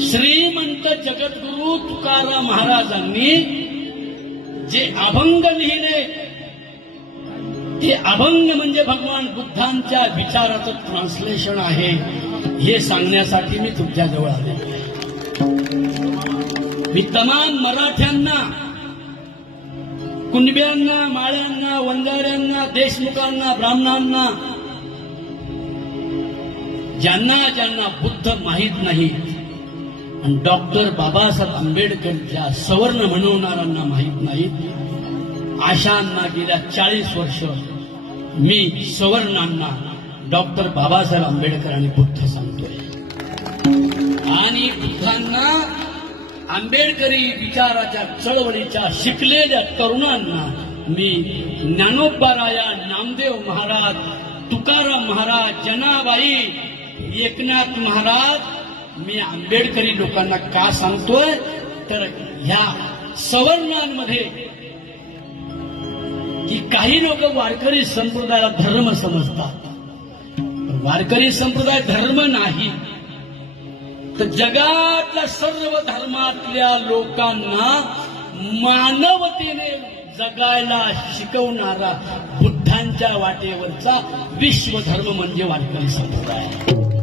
श्रीमंत जगद्गुरु तुकाराम महाराजांनी जे अभंग लिहिले ते अभंग म्हणजे भगवान बुद्धांच्या विचाराचं ट्रान्सलेशन आहे हे सांगण्यासाठी मी तुमच्या जवळ आलेलो आहे. मी तमाम मराठ्यांना, कुणब्यांना, माळ्यांना, वंजाऱ्यांना, देशमुखांना, ब्राह्मणांना, ज्यांना ज्यांना बुद्ध माहीत नाही आणि डॉक्टर बाबासाहेब आंबेडकरच्या सवर्ण म्हणवणाऱ्यांना माहीत नाही, अशांना गेल्या 40 वर्ष मी सवर्णांना डॉक्टर बाबासाहेब आंबेडकर आणि बुद्ध सांगतोय. आणि बुद्धांना, आंबेडकरी विचाराच्या चळवळीच्या शिकलेल्या तरुणांना मी ज्ञानोबाराया, नामदेव महाराज, तुकाराम महाराज, जनाबाई, एकनाथ महाराज मी आंबेडकरी लोकांना का सांगतोय तर ह्या सवर्णांमध्ये की काही लोक वारकरी संप्रदायाला धर्म समजतात. वारकरी संप्रदाय धर्म नाही, तर जगातल्या सर्व धर्मातल्या लोकांना मानवतेने जगायला शिकवणारा बुद्धांच्या वाटेवरचा विश्वधर्म म्हणजे वारकरी संप्रदाय.